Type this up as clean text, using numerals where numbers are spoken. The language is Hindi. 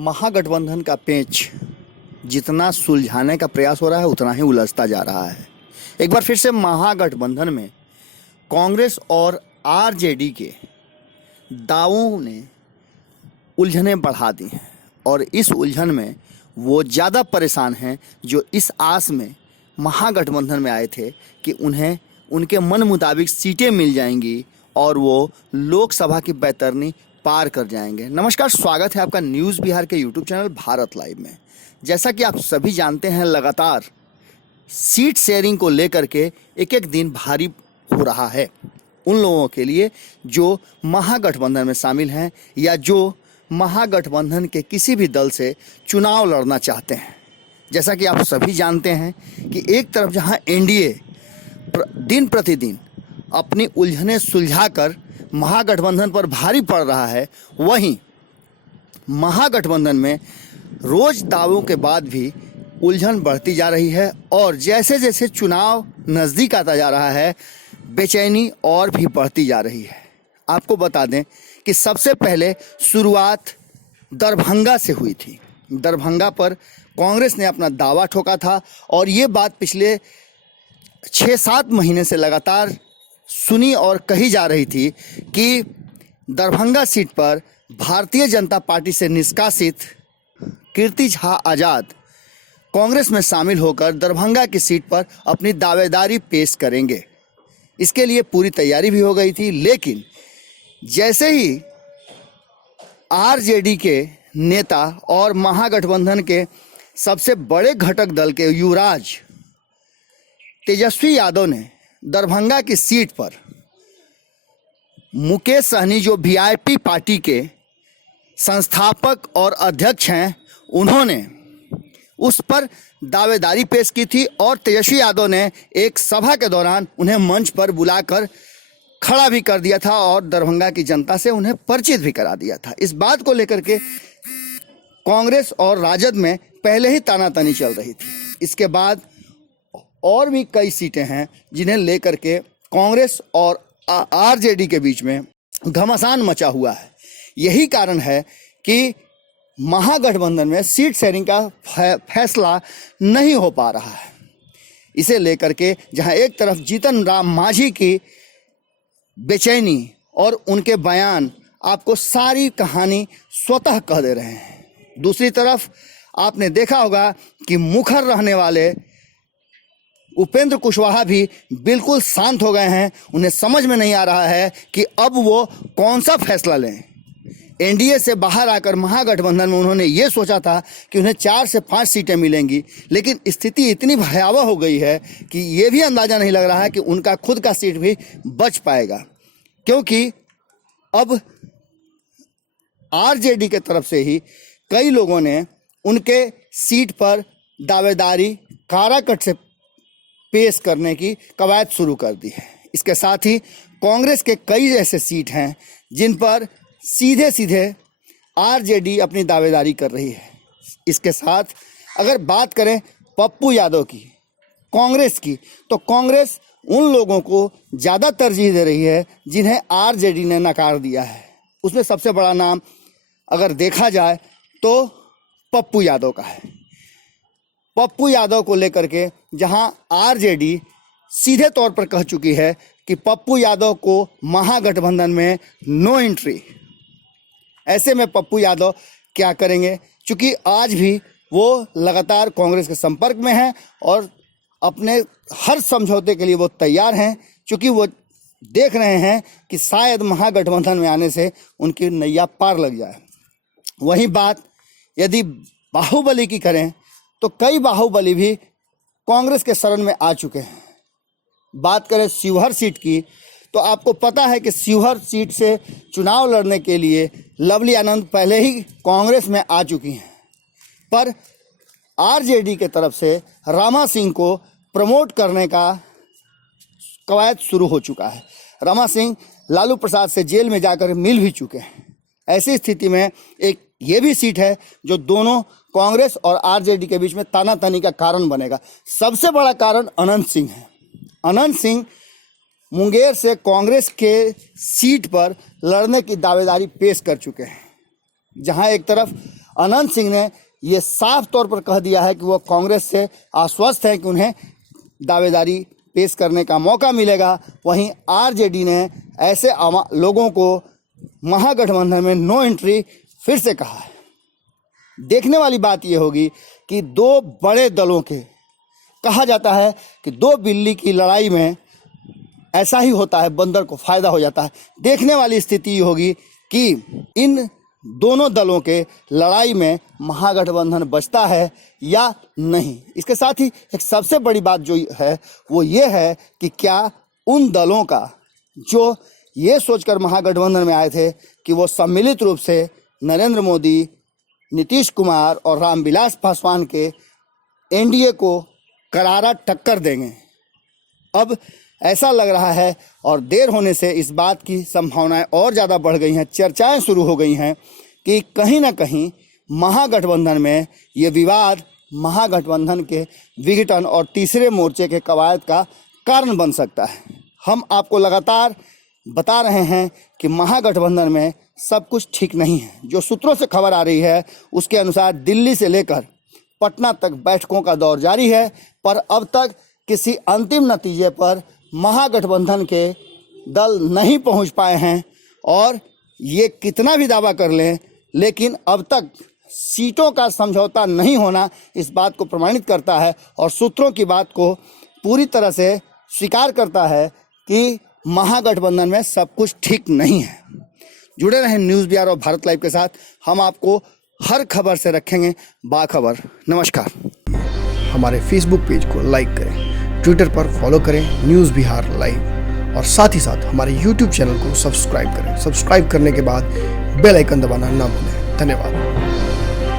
महागठबंधन का पेच जितना सुलझाने का प्रयास हो रहा है उतना ही उलझता जा रहा है। एक बार फिर से महागठबंधन में कांग्रेस और आरजेडी के दावों ने उलझने बढ़ा दी हैं और इस उलझन में वो ज़्यादा परेशान हैं जो इस आस में महागठबंधन में आए थे कि उन्हें उनके मन मुताबिक सीटें मिल जाएंगी और वो लोकसभा की बैतरनी पार कर जाएंगे। नमस्कार, स्वागत है आपका न्यूज़ बिहार के यूट्यूब चैनल भारत लाइव में। जैसा कि आप सभी जानते हैं, लगातार सीट शेयरिंग को लेकर के एक एक दिन भारी हो रहा है उन लोगों के लिए जो महागठबंधन में शामिल हैं या जो महागठबंधन के किसी भी दल से चुनाव लड़ना चाहते हैं। जैसा कि आप सभी जानते हैं कि एक तरफ जहां एनडीए दिन प्रतिदिन अपनी उलझनें सुलझाकर महागठबंधन पर भारी पड़ रहा है, वहीं महागठबंधन में रोज दावों के बाद भी उलझन बढ़ती जा रही है और जैसे जैसे चुनाव नज़दीक आता जा रहा है बेचैनी और भी बढ़ती जा रही है। आपको बता दें कि सबसे पहले शुरुआत दरभंगा से हुई थी। दरभंगा पर कांग्रेस ने अपना दावा ठोका था और ये बात पिछले 6-7 महीने से लगातार सुनी और कही जा रही थी कि दरभंगा सीट पर भारतीय जनता पार्टी से निष्कासित कीर्ति झा आज़ाद कांग्रेस में शामिल होकर दरभंगा की सीट पर अपनी दावेदारी पेश करेंगे। इसके लिए पूरी तैयारी भी हो गई थी, लेकिन जैसे ही आरजेडी के नेता और महागठबंधन के सबसे बड़े घटक दल के युवराज तेजस्वी यादव ने दरभंगा की सीट पर मुकेश सहनी जो वीआईपी पार्टी के संस्थापक और अध्यक्ष हैं, उन्होंने उस पर दावेदारी पेश की थी और तेजस्वी यादव ने एक सभा के दौरान उन्हें मंच पर बुलाकर खड़ा भी कर दिया था और दरभंगा की जनता से उन्हें परिचित भी करा दिया था। इस बात को लेकर के कांग्रेस और राजद में पहले ही तानातानी चल रही थी। इसके बाद और भी कई सीटें हैं जिन्हें लेकर के कांग्रेस और आरजेडी के बीच में घमासान मचा हुआ है। यही कारण है कि महागठबंधन में सीट शेयरिंग का फैसला नहीं हो पा रहा है। इसे लेकर के जहां एक तरफ जीतन राम मांझी की बेचैनी और उनके बयान आपको सारी कहानी स्वतः कह दे रहे हैं, दूसरी तरफ आपने देखा होगा कि मुखर रहने वाले उपेंद्र कुशवाहा भी बिल्कुल शांत हो गए हैं। उन्हें समझ में नहीं आ रहा है कि अब वो कौन सा फैसला लें। एनडीए से बाहर आकर महागठबंधन में उन्होंने ये सोचा था कि उन्हें 4 से 5 सीटें मिलेंगी, लेकिन स्थिति इतनी भयावह हो गई है कि ये भी अंदाज़ा नहीं लग रहा है कि उनका खुद का सीट भी बच पाएगा, क्योंकि अब आरजेडी के तरफ से ही कई लोगों ने उनके सीट पर दावेदारी काराकट से पेश करने की कवायद शुरू कर दी है। इसके साथ ही कांग्रेस के कई ऐसे सीट हैं जिन पर सीधे सीधे आरजेडी अपनी दावेदारी कर रही है। इसके साथ अगर बात करें पप्पू यादव की, कांग्रेस की, तो कांग्रेस उन लोगों को ज़्यादा तरजीह दे रही है जिन्हें आरजेडी ने नकार दिया है। उसमें सबसे बड़ा नाम अगर देखा जाए तो पप्पू यादव का है। पप्पू यादव को लेकर के जहां आरजेडी सीधे तौर पर कह चुकी है कि पप्पू यादव को महागठबंधन में नो एंट्री। ऐसे में पप्पू यादव क्या करेंगे, क्योंकि आज भी वो लगातार कांग्रेस के संपर्क में हैं और अपने हर समझौते के लिए वो तैयार हैं, क्योंकि वो देख रहे हैं कि शायद महागठबंधन में आने से उनकी नैया पार लग जाए। वहीं बात यदि बाहुबली की करें तो कई बाहुबली भी कांग्रेस के शरण में आ चुके हैं। बात करें शिवहर सीट की तो आपको पता है कि शिवहर सीट से चुनाव लड़ने के लिए लवली आनंद पहले ही कांग्रेस में आ चुकी हैं, पर आरजेडी के तरफ से रमा सिंह को प्रमोट करने का कवायद शुरू हो चुका है। रमा सिंह लालू प्रसाद से जेल में जाकर मिल भी चुके हैं। ऐसी स्थिति में एक ये भी सीट है जो दोनों कांग्रेस और आरजेडी के बीच में तानातानी का कारण बनेगा। सबसे बड़ा कारण अनंत सिंह है। अनंत सिंह मुंगेर से कांग्रेस के सीट पर लड़ने की दावेदारी पेश कर चुके हैं, जहां एक तरफ अनंत सिंह ने ये साफ तौर पर कह दिया है कि वो कांग्रेस से आश्वस्त है कि उन्हें दावेदारी पेश करने का मौका मिलेगा। वहीं आरजेडी ने ऐसे लोगों को महागठबंधन में नो एंट्री फिर से कहा है। देखने वाली बात यह होगी कि दो बड़े दलों के, कहा जाता है कि दो बिल्ली की लड़ाई में ऐसा ही होता है, बंदर को फायदा हो जाता है। देखने वाली स्थिति ये होगी कि इन दोनों दलों के लड़ाई में महागठबंधन बचता है या नहीं। इसके साथ ही एक सबसे बड़ी बात जो है वो ये है कि क्या उन दलों का जो ये सोचकर महागठबंधन में आए थे कि वो सम्मिलित रूप से नरेंद्र मोदी, नीतीश कुमार और रामविलास पासवान के एनडीए को करारा टक्कर देंगे, अब ऐसा लग रहा है और देर होने से इस बात की संभावनाएं और ज़्यादा बढ़ गई हैं। चर्चाएं शुरू हो गई हैं कि कहीं ना कहीं महागठबंधन में ये विवाद महागठबंधन के विघटन और तीसरे मोर्चे के कवायद का कारण बन सकता है। हम आपको लगातार बता रहे हैं कि महागठबंधन में सब कुछ ठीक नहीं है। जो सूत्रों से खबर आ रही है उसके अनुसार दिल्ली से लेकर पटना तक बैठकों का दौर जारी है, पर अब तक किसी अंतिम नतीजे पर महागठबंधन के दल नहीं पहुंच पाए हैं। और ये कितना भी दावा कर लें, लेकिन अब तक सीटों का समझौता नहीं होना इस बात को प्रमाणित करता है और सूत्रों की बात को पूरी तरह से स्वीकार करता है कि महागठबंधन में सब कुछ ठीक नहीं है। जुड़े रहें न्यूज़ बिहार और भारत लाइव के साथ। हम आपको हर खबर से रखेंगे बाखबर। नमस्कार। हमारे फेसबुक पेज को लाइक करें, ट्विटर पर फॉलो करें न्यूज़ बिहार लाइव, और साथ ही साथ हमारे यूट्यूब चैनल को सब्सक्राइब करें। सब्सक्राइब करने के बाद बेल आइकन दबाना ना भूलें। धन्यवाद।